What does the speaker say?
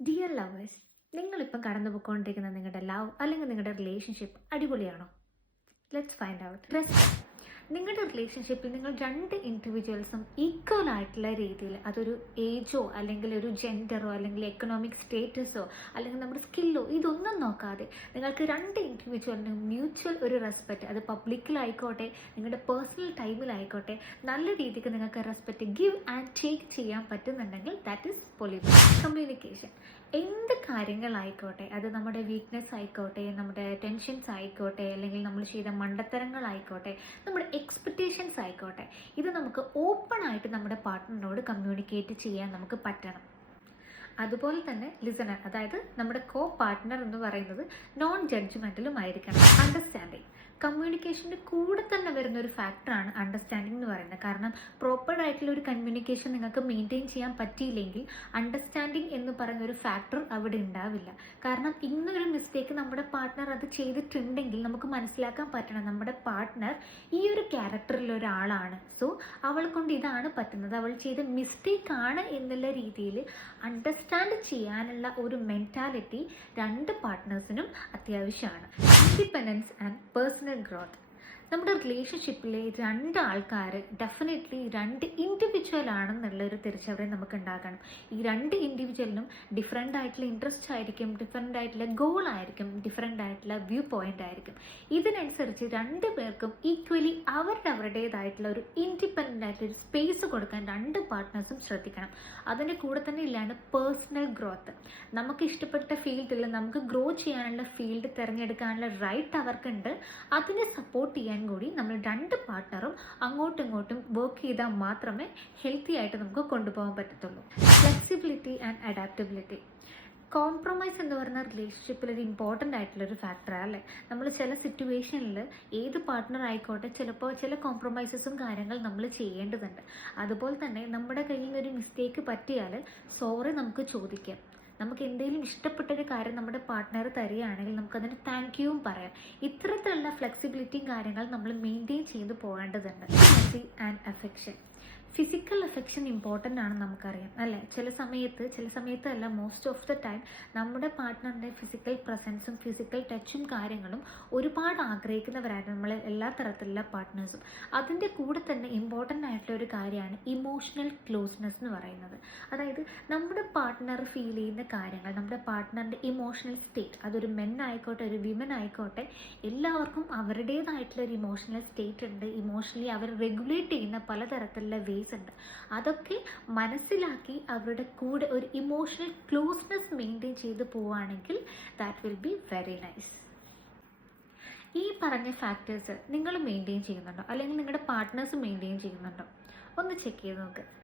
Dear lovers നിങ്ങളിപ്പം കടന്നു പോയിക്കൊണ്ടിരിക്കുന്ന നിങ്ങളുടെ ലവ് അല്ലെങ്കിൽ നിങ്ങളുടെ റിലേഷൻഷിപ്പ് അടിപൊളിയാണോ? ലെറ്റ്സ് ഫൈൻഡ് ഔട്ട് നിങ്ങളുടെ റിലേഷൻഷിപ്പിൽ നിങ്ങൾ രണ്ട് ഇൻഡിവിജ്വൽസും ഈക്വൽ ആയിട്ടുള്ള രീതിയിൽ അതൊരു ഏജോ അല്ലെങ്കിൽ ഒരു ജെൻഡറോ അല്ലെങ്കിൽ എക്കണോമിക് സ്റ്റേറ്റസോ അല്ലെങ്കിൽ നമ്മുടെ സ്കില്ലോ ഇതൊന്നും നോക്കാതെ നിങ്ങൾക്ക് രണ്ട് ഇൻഡിവിജ്വലിനും മ്യൂച്വൽ ഒരു റെസ്പെക്റ്റ് അത് പബ്ലിക്കിലായിക്കോട്ടെ നിങ്ങളുടെ പേഴ്സണൽ ടൈമിലായിക്കോട്ടെ നല്ല രീതിക്ക് നിങ്ങൾക്ക് റെസ്പെക്റ്റ് ഗിവ് ആൻഡ് ടേക്ക് ചെയ്യാൻ പറ്റുന്നുണ്ടെങ്കിൽ ദാറ്റ് ഈസ് പൊളിറ്റി കമ്മ്യൂണിക്കേഷൻ കാര്യങ്ങളായിക്കോട്ടെ അത് നമ്മുടെ വീക്ക്നെസ് ആയിക്കോട്ടെ നമ്മുടെ ടെൻഷൻസ് ആയിക്കോട്ടെ അല്ലെങ്കിൽ നമ്മൾ ചെയ്ത മണ്ടത്തരങ്ങളായിക്കോട്ടെ നമ്മുടെ എക്സ്പെക്റ്റേഷൻസ് ആയിക്കോട്ടെ ഇത് നമുക്ക് ഓപ്പൺ ആയിട്ട് നമ്മുടെ പാർട്ട്ണറിനോട് കമ്മ്യൂണിക്കേറ്റ് ചെയ്യാൻ നമുക്ക് പറ്റണം. അതുപോലെ തന്നെ ലിസണർ അതായത് നമ്മുടെ കോ പാർട്ട്ണർ എന്ന് പറയുന്നത് നോൺ ജഡ്ജ്മെന്റലും ആയിരിക്കണം അണ്ടർസ്റ്റാൻഡിങ് കമ്മ്യൂണിക്കേഷന്റെ കൂടെ തന്നെ വരുന്ന ഒരു ഫാക്ടറാണ് അണ്ടർസ്റ്റാൻഡിങ് എന്ന് പറയുന്നത്. കാരണം പ്രോപ്പർ ആയിട്ടുള്ള ഒരു കമ്മ്യൂണിക്കേഷൻ നിങ്ങൾക്ക് മെയിന്റെയിൻ ചെയ്യാൻ പറ്റിയില്ലെങ്കിൽ അണ്ടർസ്റ്റാൻഡിങ് എന്ന് പറയുന്ന ഒരു ഫാക്ടർ അവിടെ ഉണ്ടാവില്ല. കാരണം ഇന്നൊരു മിസ്റ്റേക്ക് നമ്മുടെ പാർട്ട്ണർ അത് ചെയ്തിട്ടുണ്ടെങ്കിൽ നമുക്ക് മനസ്സിലാക്കാൻ പറ്റണം നമ്മുടെ പാർട്ട്ണർ ഈ ഒരു ക്യാരക്ടറിൽ ഒരാളാണ്. സോ അവൾ കൊണ്ട് ഇതാണ് പറ്റുന്നത്. അവൾ ചെയ്ത മിസ്റ്റേക്ക് ആണ് എന്നുള്ള രീതിയിൽ അണ്ടർസ്റ്റാൻഡ് ചെയ്യാനുള്ള ഒരു മെന്റാലിറ്റി രണ്ട് പാർട്ട്നേഴ്സിനും അത്യാവശ്യമാണ്. ഇൻഡിപെൻഡൻസ് ആൻഡ് പേഴ്സണൽ ഗ്രോത്ത് നമ്മുടെ റിലേഷൻഷിപ്പിലെ രണ്ട് ആൾക്കാർ ഡെഫിനറ്റ്ലി രണ്ട് ഇൻഡിവിജ്വൽ ആണെന്നുള്ള ഒരു തിരിച്ചറിവ് നമുക്ക് ഉണ്ടാക്കണം ഈ രണ്ട് ഇൻഡിവിജ്വലിനും ഡിഫറെന്റ് ആയിട്ടുള്ള ഇൻട്രസ്റ്റ് ആയിരിക്കും ഡിഫറെന്റ് ആയിട്ടുള്ള ഗോൾ ആയിരിക്കും ഡിഫറെന്റ് ആയിട്ടുള്ള വ്യൂ പോയിന്റ് ആയിരിക്കും. ഇതിനനുസരിച്ച് രണ്ട് പേർക്കും ഈക്വലി അവരുടെ അവരുടേതായിട്ടുള്ള ഒരു ഇൻഡിപെൻഡന്റ് ആയിട്ടുള്ള ഒരു സ്പേസ് കൊടുക്കാൻ രണ്ട് പാർട്ട്നേഴ്സും ശ്രദ്ധിക്കണം. അതിന്റെ കൂടെ തന്നെ ഇല്ലാണ് പേഴ്സണൽ ഗ്രോത്ത് നമുക്ക് ഇഷ്ടപ്പെട്ട ഫീൽഡിൽ നമുക്ക് ഗ്രോ ചെയ്യാനുള്ള ഫീൽഡ് തിരഞ്ഞെടുക്കാനുള്ള റൈറ്റ് അവർക്കുണ്ട്. അതിനെ സപ്പോർട്ട് ചെയ്യാൻ കൂടി നമ്മൾ രണ്ട് പാർട്ട്ണറും അങ്ങോട്ടും ഇങ്ങോട്ടും വർക്ക് ചെയ്താൽ മാത്രമേ ഹെൽത്തി ആയിട്ട് നമുക്ക് കൊണ്ടുപോകാൻ പറ്റത്തുള്ളൂ. ഫ്ലെക്സിബിലിറ്റി ആൻഡ് അഡാപ്റ്റബിലിറ്റി കോംപ്രമൈസ് എന്ന് പറയുന്ന റിലേഷൻഷിപ്പിൽ ഒരു ഇമ്പോർട്ടന്റ് ആയിട്ടുള്ള ഒരു ഫാക്ടറാണ് അല്ലേ? നമ്മൾ ചില സിറ്റുവേഷനിൽ ഏത് പാർട്ട്ണർ ആയിക്കോട്ടെ ചിലപ്പോൾ ചില കോംപ്രമൈസസും കാര്യങ്ങൾ നമ്മൾ ചെയ്യേണ്ടതുണ്ട്. അതുപോലെ തന്നെ നമ്മുടെ കയ്യിൽ ഒരു മിസ്റ്റേക്ക് പറ്റിയാൽ സോറി നമുക്ക് ചോദിക്കാം. നമുക്ക് എന്തെങ്കിലും ഇഷ്ടപ്പെട്ട ഒരു കാര്യം നമ്മുടെ പാർട്ട്ണർ തരികയാണെങ്കിൽ നമുക്കതിന് താങ്ക് യുവും പറയാം. ഇത്തരത്തിലുള്ള ഫ്ലെക്സിബിലിറ്റിയും കാര്യങ്ങൾ നമ്മൾ മെയിന്റെയിൻ ചെയ്ത് പോകേണ്ടതുണ്ട്. And affection physical affection important ആണ് നമുക്കറിയാം അല്ലേ? ചില സമയത്ത് ചില സമയത്ത് അല്ല മോസ്റ്റ് ഓഫ് ദ ടൈം നമ്മുടെ പാർട്ട്ണറിന്റെ ഫിസിക്കൽ പ്രസൻസും ഫിസിക്കൽ ടച്ചും കാര്യങ്ങളും ഒരുപാട് ആഗ്രഹിക്കുന്നവരാണ് നമ്മൾ എല്ലാ തരത്തിലുള്ള പാർട്ട്നേഴ്സും അതിന്റെ കൂടെ തന്നെ ഇമ്പോർട്ടന്റ് ആയിട്ടുള്ള ഒരു കാര്യമാണ് ഇമോഷണൽ ക്ലോസ്നെസ് എന്ന് പറയുന്നത്. അതായത് നമ്മുടെ പാർട്ട്ണർ ഫീൽ ചെയ്യുന്ന കാര്യങ്ങൾ നമ്മുടെ പാർട്ട്ണറിന്റെ ഇമോഷണൽ സ്റ്റേറ്റ് അതൊരു മെൻ ആയിക്കോട്ടെ ഒരു വിമൻ ആയിക്കോട്ടെ എല്ലാവർക്കും അവരുടേതായിട്ടുള്ള ഒരു ഇമോഷണൽ സ്റ്റേറ്റ് ഉണ്ട്. ഇമോഷണലി അവർ റെഗുലേറ്റ് ചെയ്യുന്ന പലതരത്തിലുള്ള വേസ് ഉണ്ട്. അതൊക്കെ മനസ്സിലാക്കി അവരുടെ കൂടെ ഒരു ഇമോഷണൽ ക്ലോസ്നെസ് മെയിന്റെയിൻ ചെയ്ത് പോവുകയാണെങ്കിൽ that will be very nice ഈ പറഞ്ഞ ഫാക്ടേഴ്സ് നിങ്ങൾ മെയിന്റെയിൻ ചെയ്യുന്നുണ്ടോ? അല്ലെങ്കിൽ നിങ്ങളുടെ പാർട്ട്നേഴ്സ് മെയിന്റെയിൻ ചെയ്യുന്നുണ്ടോ? ഒന്ന് ചെക്ക് ചെയ്ത് നോക്ക്.